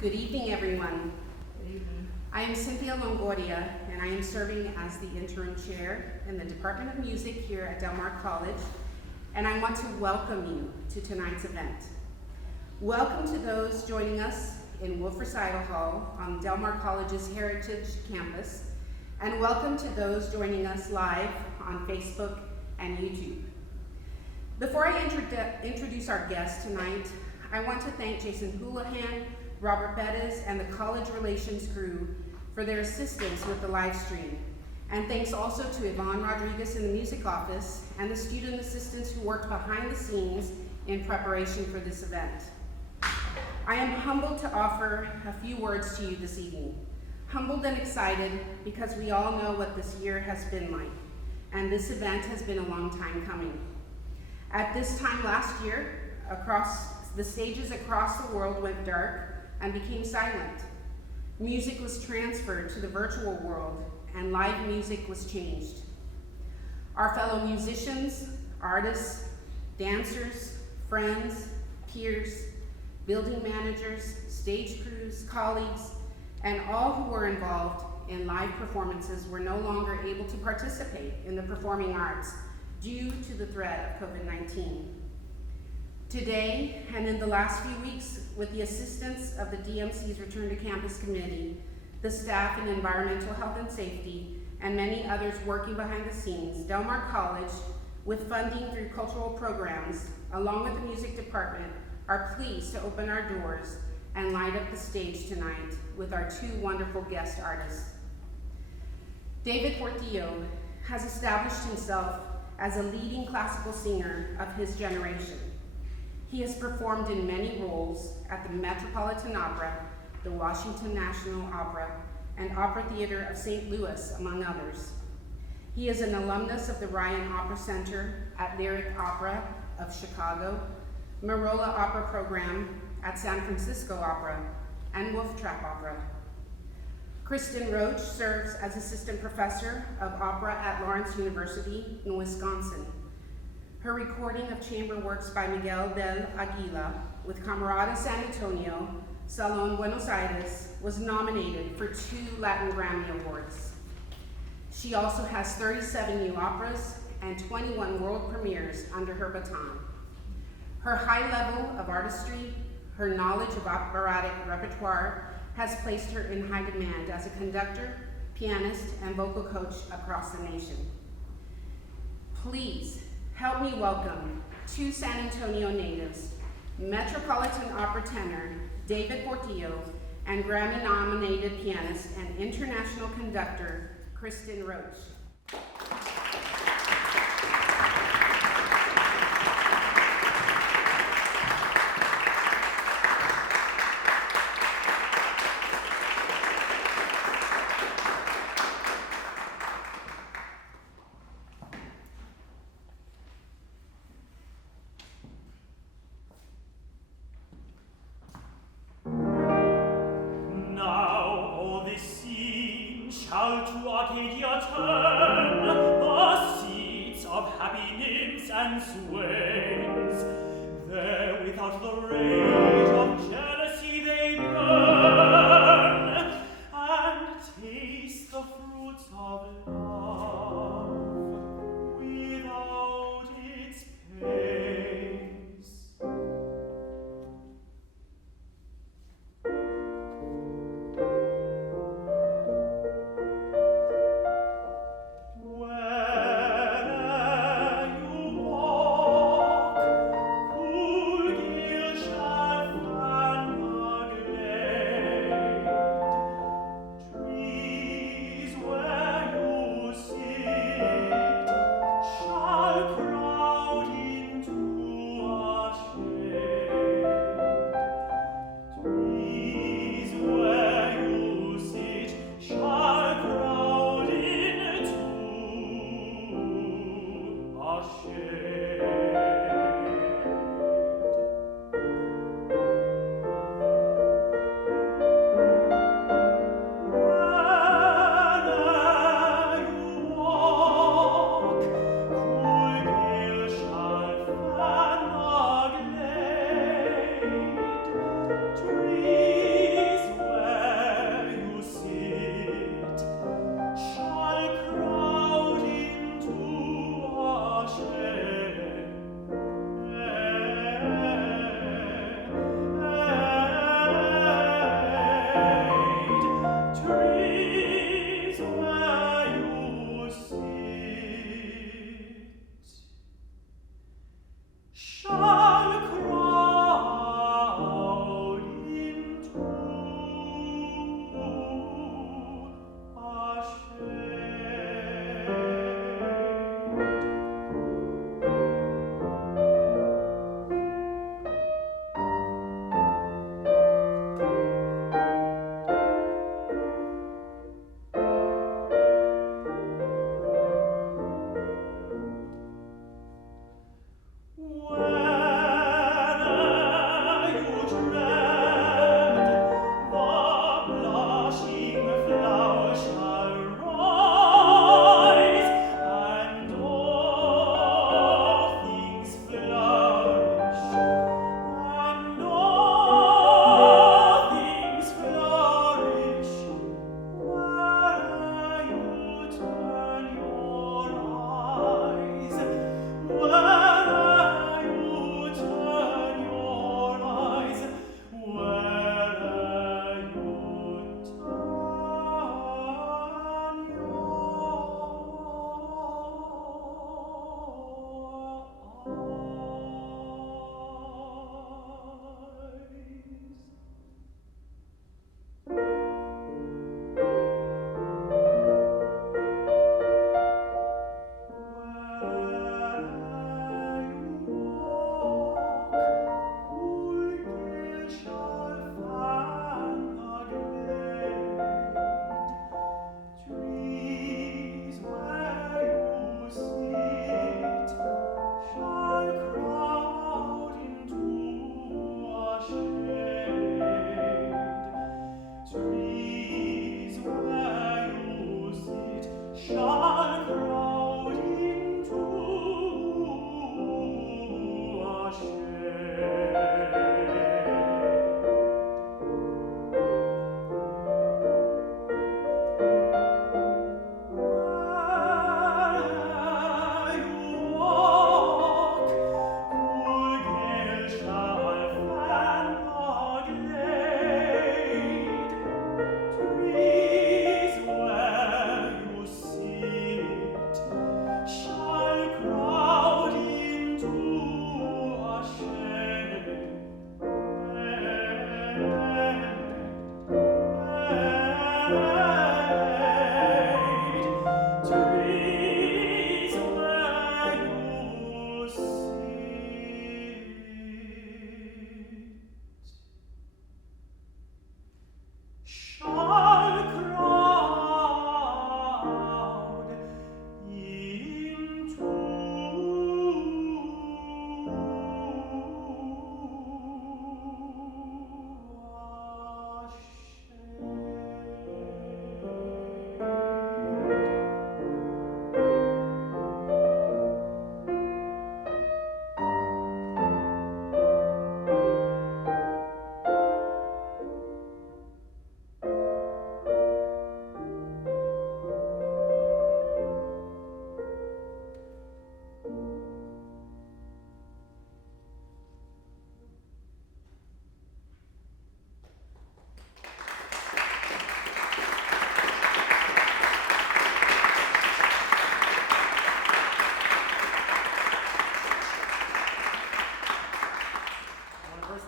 Good evening, everyone. Good evening. I am Cynthia Longoria, and I am serving as the interim chair in the Department of Music here at Del Mar College, and I want to welcome you to tonight's event. Welcome to those joining us in Wolf Recital Hall on Del Mar College's Heritage Campus, and welcome to those joining us live on Facebook and YouTube. Before I introduce our guest tonight, I want to thank Jason Houlihan, Robert Bettis, and the College Relations crew for their assistance with the live stream. And thanks also to Yvonne Rodriguez in the music office and the student assistants who worked behind the scenes in preparation for this event. I am humbled to offer a few words to you this evening. Humbled and excited because we all know what this year has been like, and this event has been a long time coming. At this time last year, the stages across the world went dark and became silent. Music was transferred to the virtual world, and live music was changed. Our fellow musicians, artists, dancers, friends, peers, building managers, stage crews, colleagues, and all who were involved in live performances were no longer able to participate in the performing arts due to the threat of COVID-19. Today, and in the last few weeks, with the assistance of the DMC's Return to Campus Committee, the staff in Environmental Health and Safety, and many others working behind the scenes, Del Mar College, with funding through cultural programs, along with the music department, are pleased to open our doors and light up the stage tonight with our two wonderful guest artists. David Portillo has established himself as a leading classical singer of his generation. He has performed in many roles at the Metropolitan Opera, the Washington National Opera, and Opera Theater of St. Louis, among others. He is an alumnus of the Ryan Opera Center at Lyric Opera of Chicago, Marola Opera Program at San Francisco Opera, and Wolf Trap Opera. Kristen Roach serves as assistant professor of opera at Lawrence University in Wisconsin. Her recording of chamber works by Miguel del Aguila with Camerata San Antonio, Salón Buenos Aires, was nominated for 2 Latin Grammy Awards. She also has 37 new operas and 21 world premieres under her baton. Her high level of artistry, her knowledge of operatic repertoire has placed her in high demand as a conductor, pianist, and vocal coach across the nation. Please help me welcome 2 San Antonio natives, Metropolitan Opera tenor David Portillo, and Grammy-nominated pianist and international conductor Kristen Roach. And swains, there without the rage of jealousy they burn, and taste the fruits of love without its pains. Shall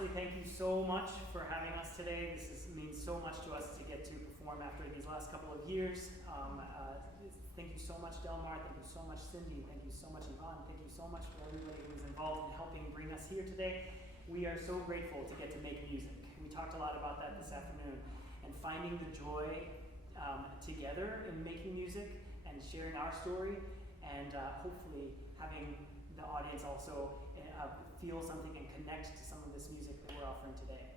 honestly, thank you so much for having us today. Means so much to us to get to perform after these last couple of years. Thank you so much, Delmar. Thank you so much, Cindy. Thank you so much, Yvonne. Thank you so much for everybody who was involved in helping bring us here today. We are so grateful to get to make music. We talked a lot about that this afternoon. And finding the joy together in making music and sharing our story, and hopefully having the audience also feel something and connect to some of this music that we're offering today.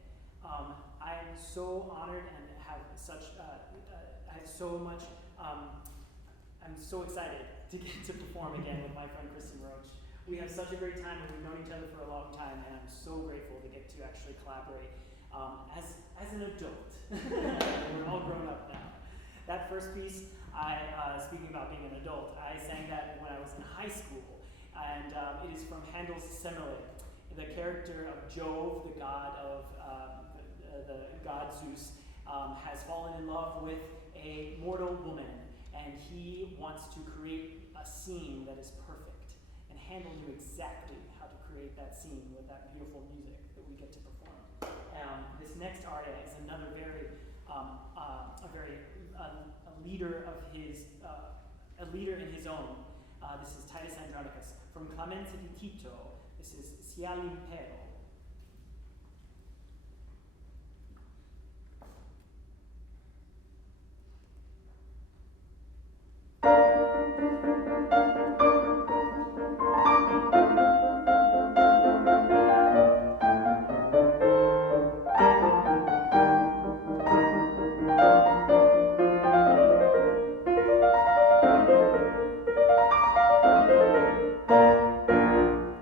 I am so honored and have such, I have so much, I'm so excited to get to perform again with my friend Kristen Roach. We have such a great time, and we've known each other for a long time, and I'm so grateful to get to actually collaborate as an adult. We're all grown up now. That first piece, speaking about being an adult, I sang that when I was in high school, and it is from Handel's Semele. The character of Jove, the god of the god Zeus, has fallen in love with a mortal woman, and he wants to create a scene that is perfect. And Handel knew exactly how to create that scene with that beautiful music that we get to perform. This next aria is another a leader of his, a leader in his own. This is Titus Andronicus from Clemenza di Tito. This is Sia l'impero.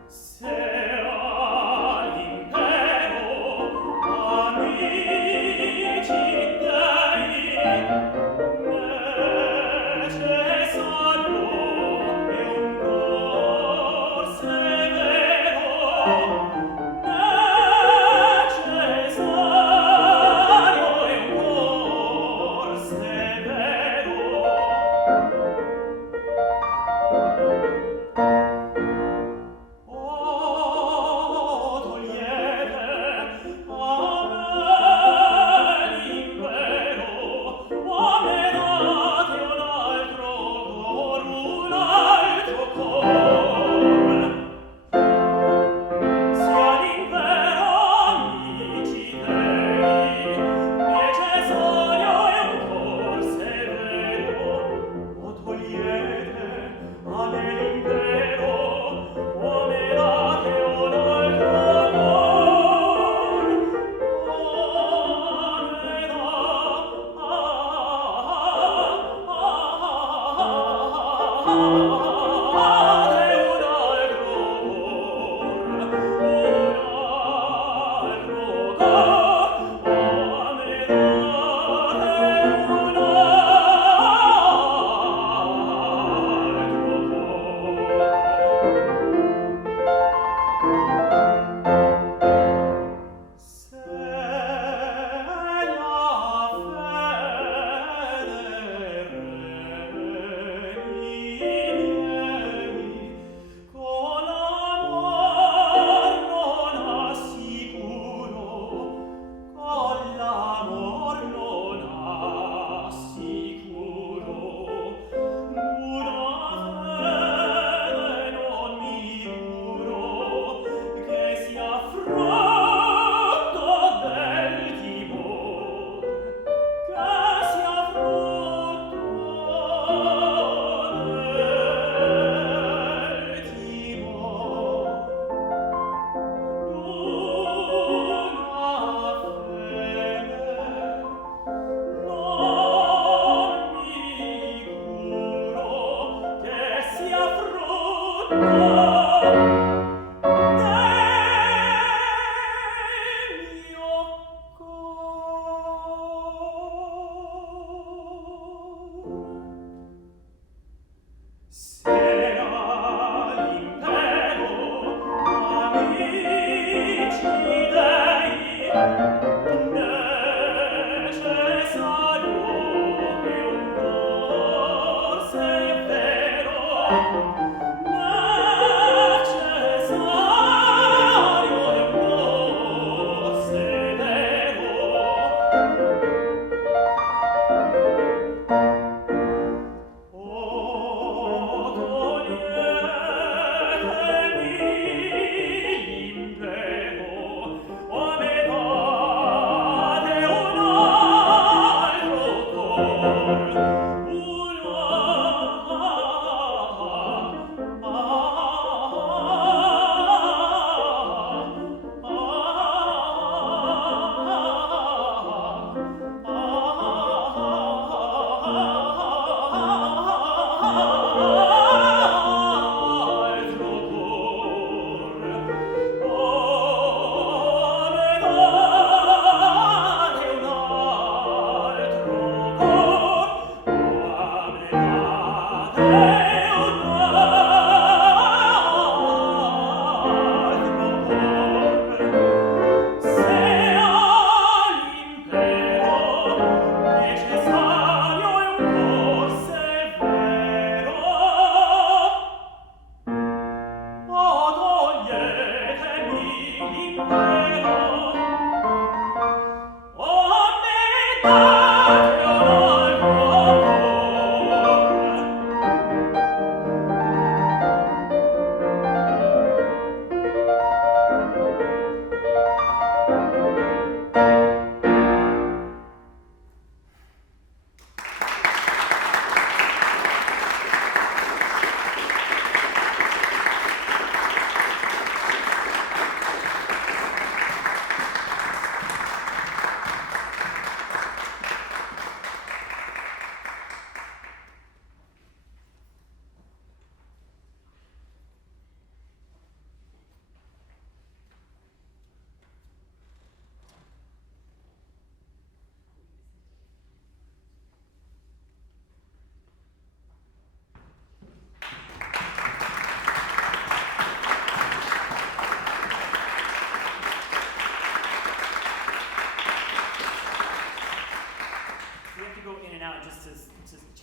Se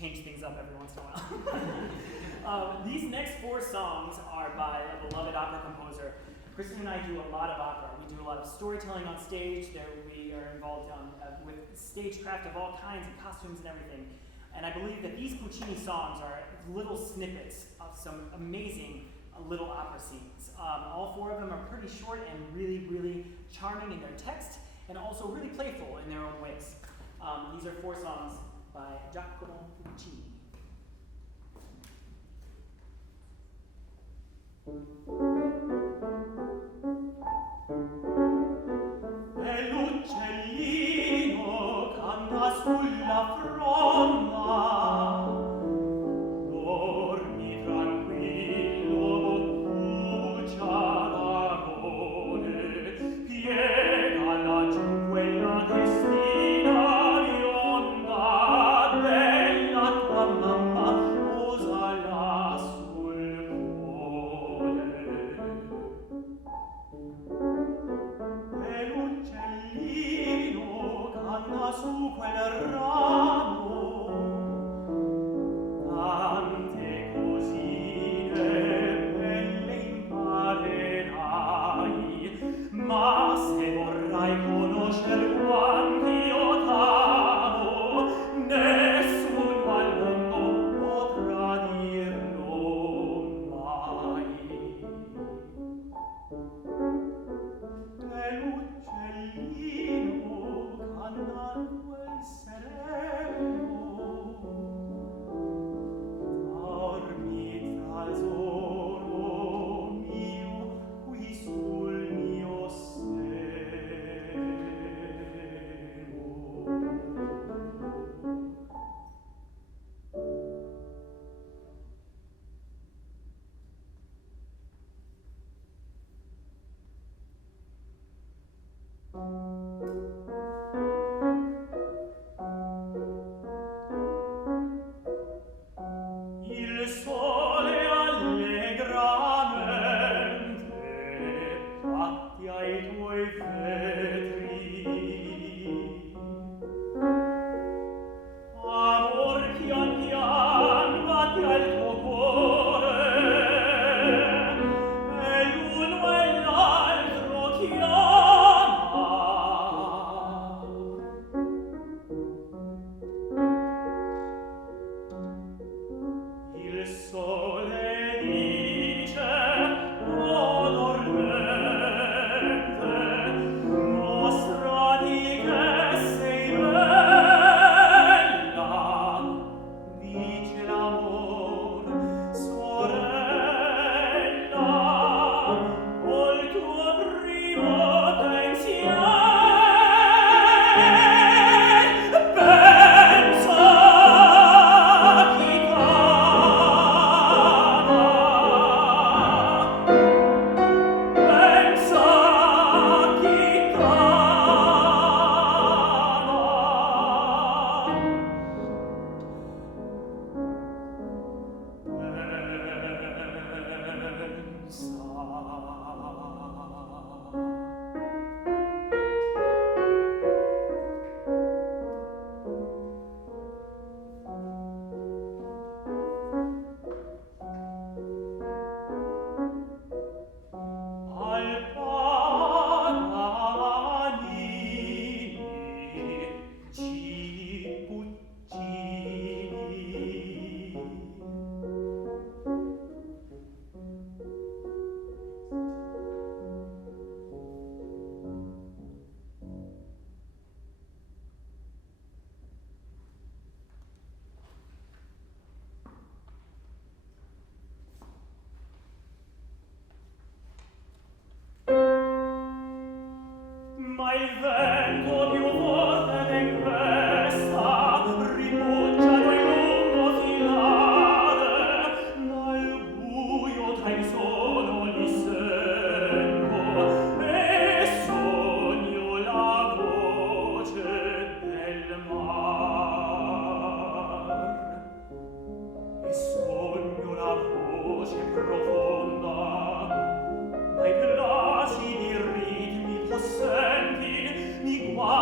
change things up every once in a while. These next 4 songs are by a beloved opera composer. Kristen and I do a lot of opera. We do a lot of storytelling on stage. We are involved with stagecraft of all kinds and costumes and everything. And I believe that these Puccini songs are little snippets of some amazing little opera scenes. All 4 of them are pretty short and really, really charming in their text and also really playful in their own ways. These are 4 songs by Giacomo Puccini. E l'uccellino canta sulla fronda, dormi tranquillo, boccuccia d'amore, piega laggiù quella testina bionda della tua mamma, posala sul cuore. E l'uccellino canta su quel ramo, tante cosine belle imparerai, ma se vorrai conoscer quant'io t'amo, nessuno al mondo potrà dirlo mai. E l'uccellino canta quel sereno, dormi tesoro mio qui sul mio seno. Il sole allegramente batti ai tuoi vetri, amor pian pian batti al tuo cuore, e l'uno e l'altro chiama. Il sole dice, o dormente, mostrati che sei bella, dice l'amor, sorella, col tuo primo pensiero. Pensa chi pensa chi al Paganini Gini Puccini. Ma il vento più forte tempesta rimucciano in lungo filare, nel buio tra il sono li sento e sogno la voce del mar, e sogno la voce profonda dai placidi ritmi possenti, mi guarda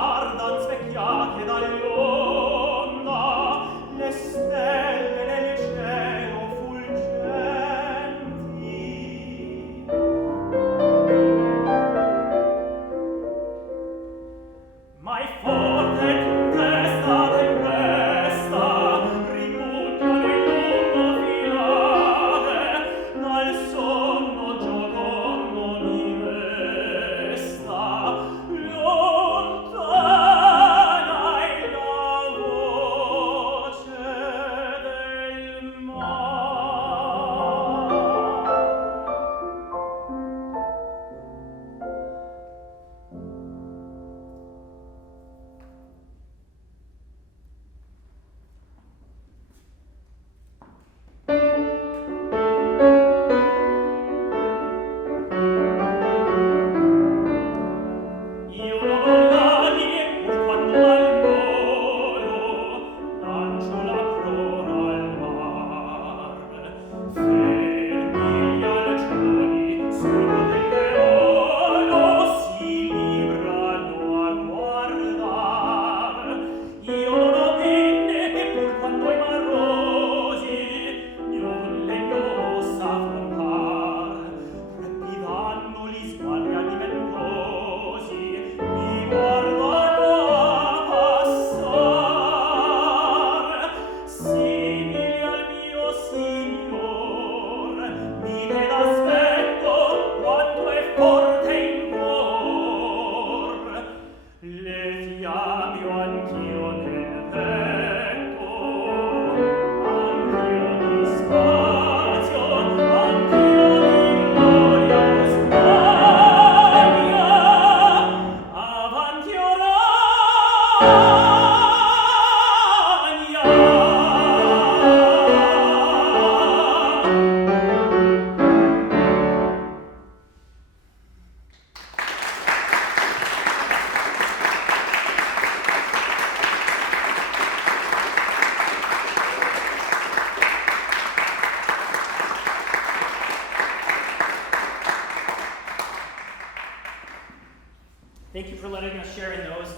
Thank you for letting us share in those.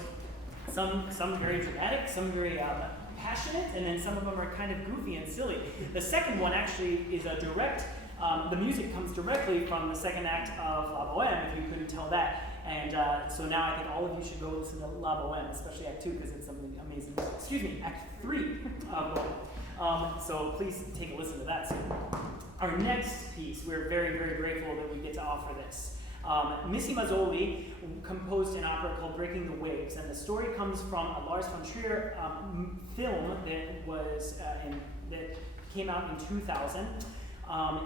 Some very dramatic, some very passionate, and then some of them are kind of goofy and silly. The second one actually is a direct, the music comes directly from the second act of La Boheme, if you couldn't tell that. And so now I think all of you should go listen to La Boheme, especially Act 2, because it's something amazing. Excuse me, Act 3 of Boheme. So please take a listen to that soon. Our next piece, we're very, very grateful that we get to offer this. Missy Mazzoli composed an opera called Breaking the Waves, and the story comes from a Lars von Trier film that came out in 2000.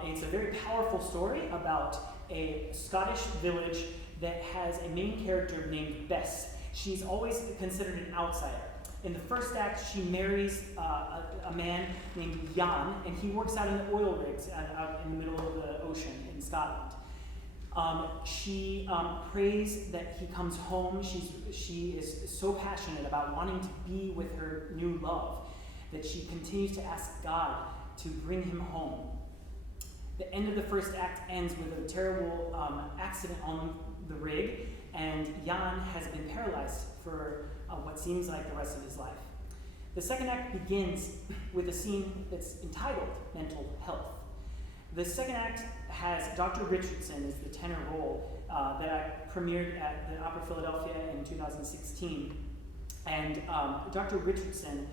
It's a very powerful story about a Scottish village that has a main character named Bess. She's always considered an outsider. In the first act, she marries a man named Jan, and he works out in the oil rigs out in the middle of the ocean in Scotland. She prays that he comes home. She is so passionate about wanting to be with her new love that she continues to ask God to bring him home. The end of the first act ends with a terrible accident on the rig, and Jan has been paralyzed for what seems like the rest of his life. The second act begins with a scene that's entitled Mental Health. The second act has Dr. Richardson as the tenor role that I premiered at the Opera Philadelphia in 2016. And Dr. Richardson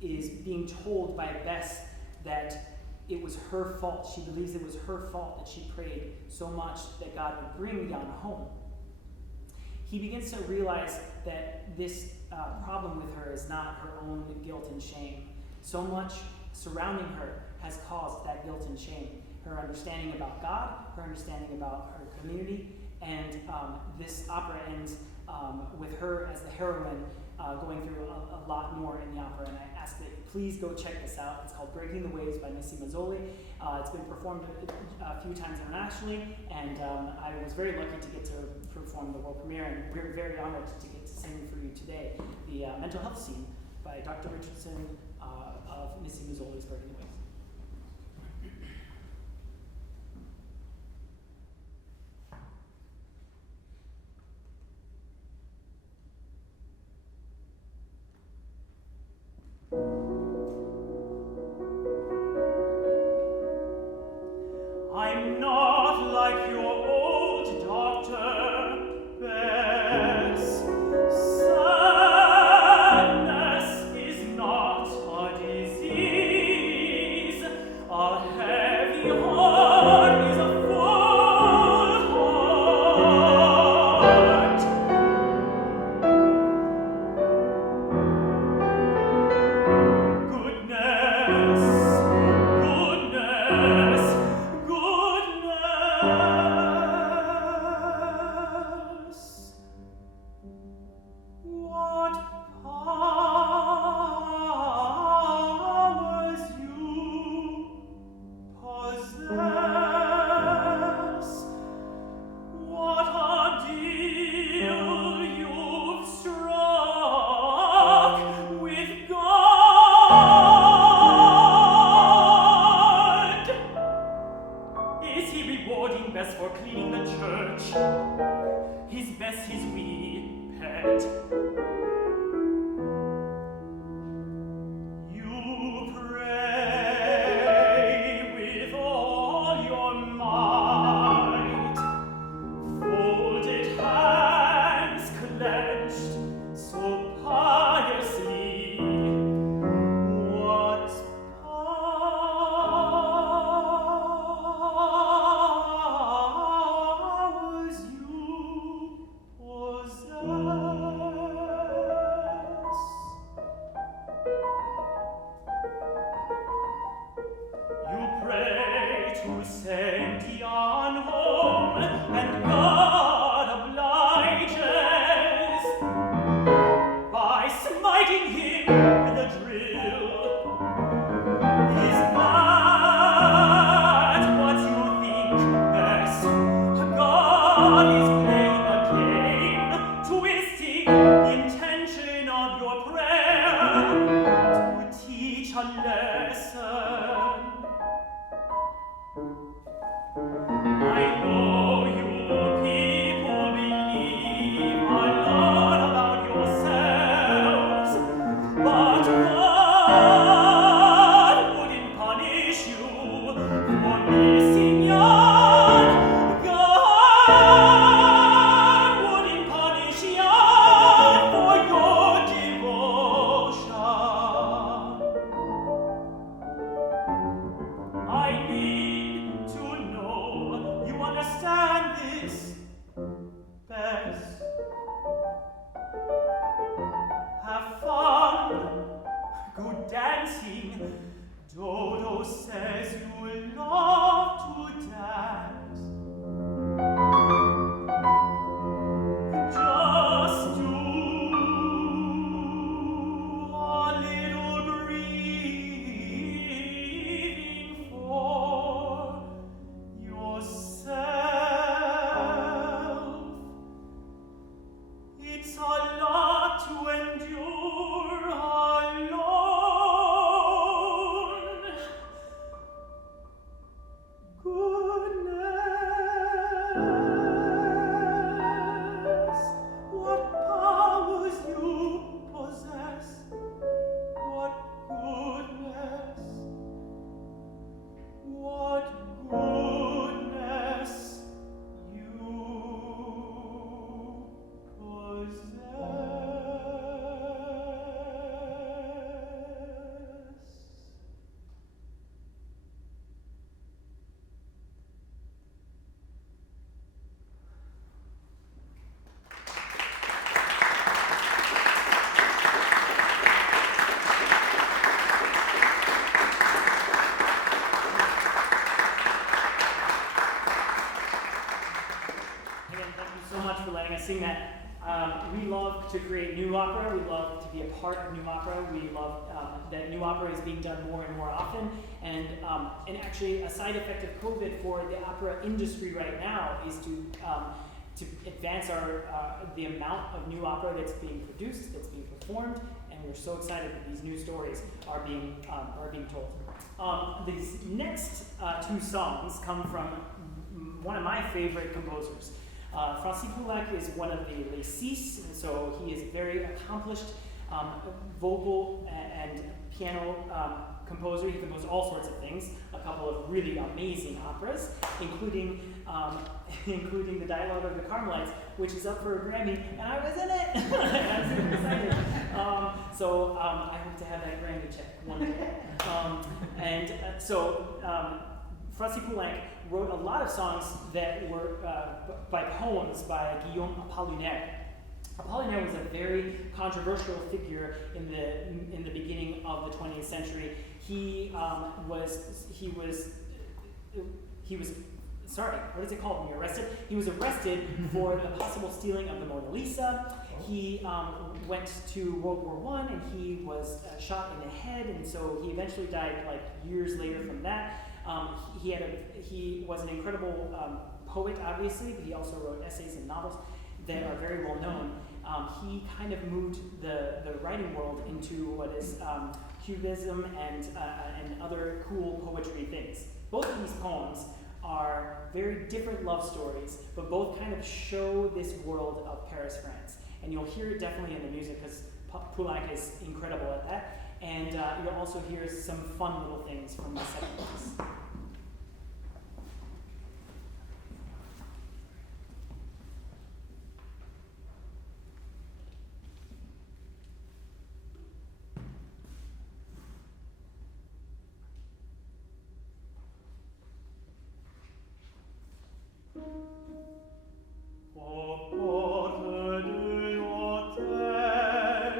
is being told by Bess that it was her fault. She believes it was her fault that she prayed so much that God would bring Jan home. He begins to realize that this problem with her is not her own guilt and shame. So much surrounding her has caused that guilt and shame. Her understanding about God, her understanding about her community, and this opera ends with her as the heroine going through a lot more in the opera. And I ask that you please go check this out. It's called Breaking the Waves by Missy Mazzoli. It's been performed a few times internationally, and I was very lucky to get to perform the world premiere, and we're very honored to get to sing for you today the Mental Health Scene by Dr. Richardson of Missy Mazzoli's Breaking the Waves. I'm not like your old doctor, Bess. Sadness is not a disease. A heavy heart is a full heart. Goodness, goodness, goodness. What powers you possess? What a deal you've struck with God! Is he rewarding Bess for cleaning the church? His Bess his wee pet. You pray with all your might, folded hands clenched so piously. What powers you possess? You pray to send Jan home, and God obliges by smiting him with a drill. Is that what you think, Bess? God is playing a game, twisting the intention of your prayer to teach a lesson. It's a lot to endure alone. Goodness, what powers you possess. What goodness. What goodness you possess. Again, thank you so much for letting us sing that. We love to create new opera. We love to be a part of new opera. We love that new opera is being done more and more often. And actually, a side effect of COVID for the opera industry right now is to advance the amount of new opera that's being produced, that's being performed. And we're so excited that these new stories are being told. These next two songs come from one of my favorite composers. Francis Poulenc is one of the Les Six, and so he is very accomplished vocal and piano composer. He composed all sorts of things, a couple of really amazing operas, including the Dialogue of the Carmelites, which is up for a Grammy, and I was in it. I'm super excited. I hope to have that Grammy check one day. Francis Poulenc wrote a lot of songs that were by poems by Guillaume Apollinaire. Apollinaire was a very controversial figure in the beginning of the 20th century. He was arrested? He was arrested for the possible stealing of the Mona Lisa. He went to World War I and he was shot in the head, and so he eventually died like years later from that. He was an incredible poet, obviously, but he also wrote essays and novels that are very well known. He kind of moved the writing world into what is cubism and other cool poetry things. Both of these poems are very different love stories, but both kind of show this world of Paris, France. And you'll hear it definitely in the music because Poulenc is incredible at that. And you'll also hear some fun little things from the second piece. Aux portes de l'hôtel,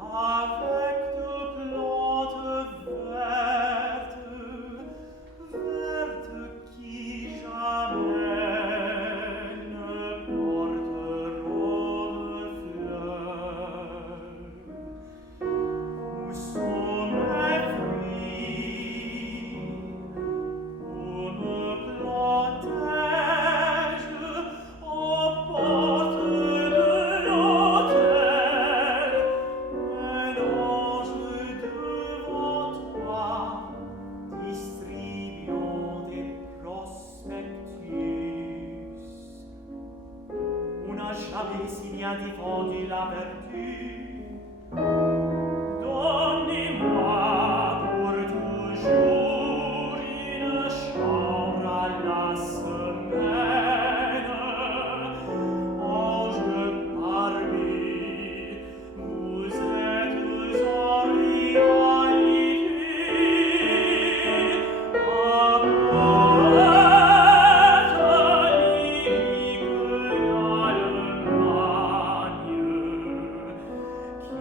avec de plantes vertes, vertes qui jamais ne porteront de fleurs. Où sont mes fruits? Où me plantais-je? Aux portes de l'hôtel, un ange devant toi, distribuant des prospectus. On n'a jamais si bien défendu la vertu. Donnez-moi pour toujours une chambre à la semaine. Ange parmi, vous êtes en réalité un poète lyrique d'Allemagne qui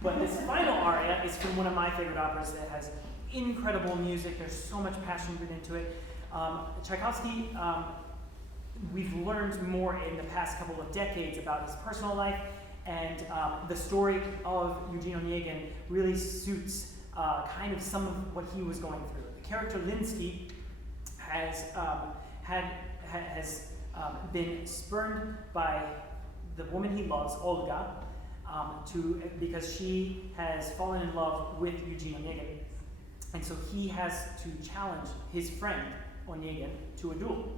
But this final aria is from one of my favorite operas that has incredible music. There's so much passion put into it. Tchaikovsky, we've learned more in the past couple of decades about his personal life, and the story of Eugene Onegin really suits kind of some of what he was going through. The character Linsky has been spurned by the woman he loves, Olga, because she has fallen in love with Eugene Onegin. And so he has to challenge his friend, Onegin, to a duel.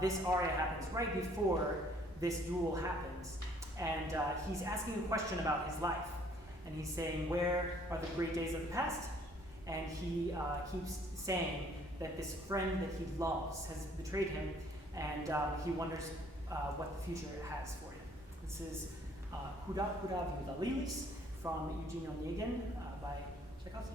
This aria happens right before this duel happens. And he's asking a question about his life. And he's saying, where are the great days of the past? And he keeps saying that this friend that he loves has betrayed him, and he wonders what the future has for him. This is Huda Huda Viudalilis from Eugene Onegin by Tchaikovsky.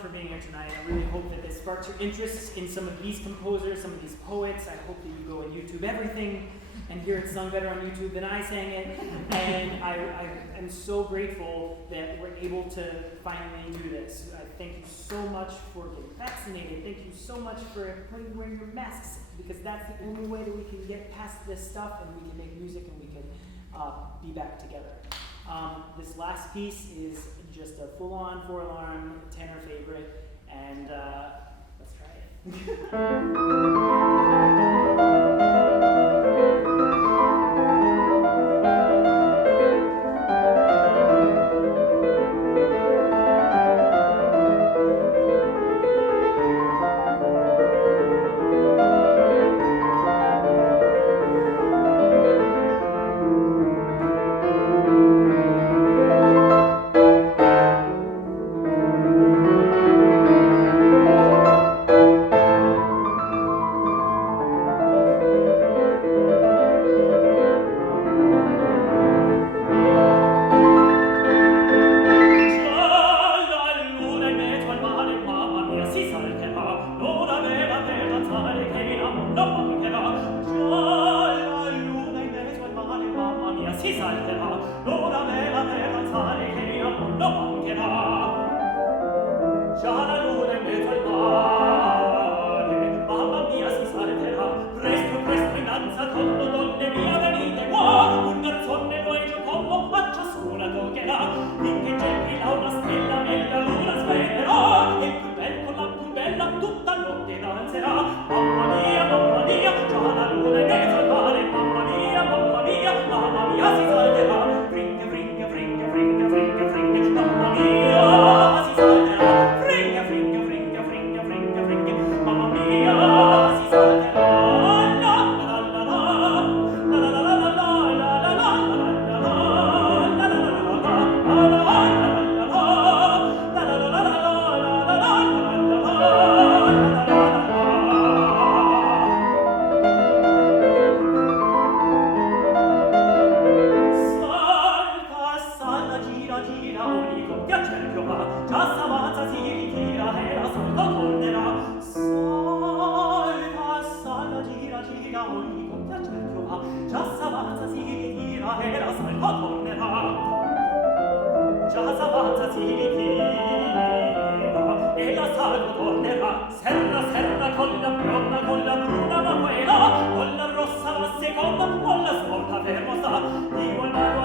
For being here tonight. I really hope that this sparks your interest in some of these composers, some of these poets. I hope that you go and YouTube everything and hear it sung better on YouTube than I sang it. And I am so grateful that we're able to finally do this. I thank you so much for getting vaccinated. Thank you so much for wearing your masks, because that's the only way that we can get past this stuff and we can make music and we can be back together. This last piece is just a full-on four-alarm tenor favorite, and let's try Con la rossa la seconda, con la svolta fermo sta, io il mano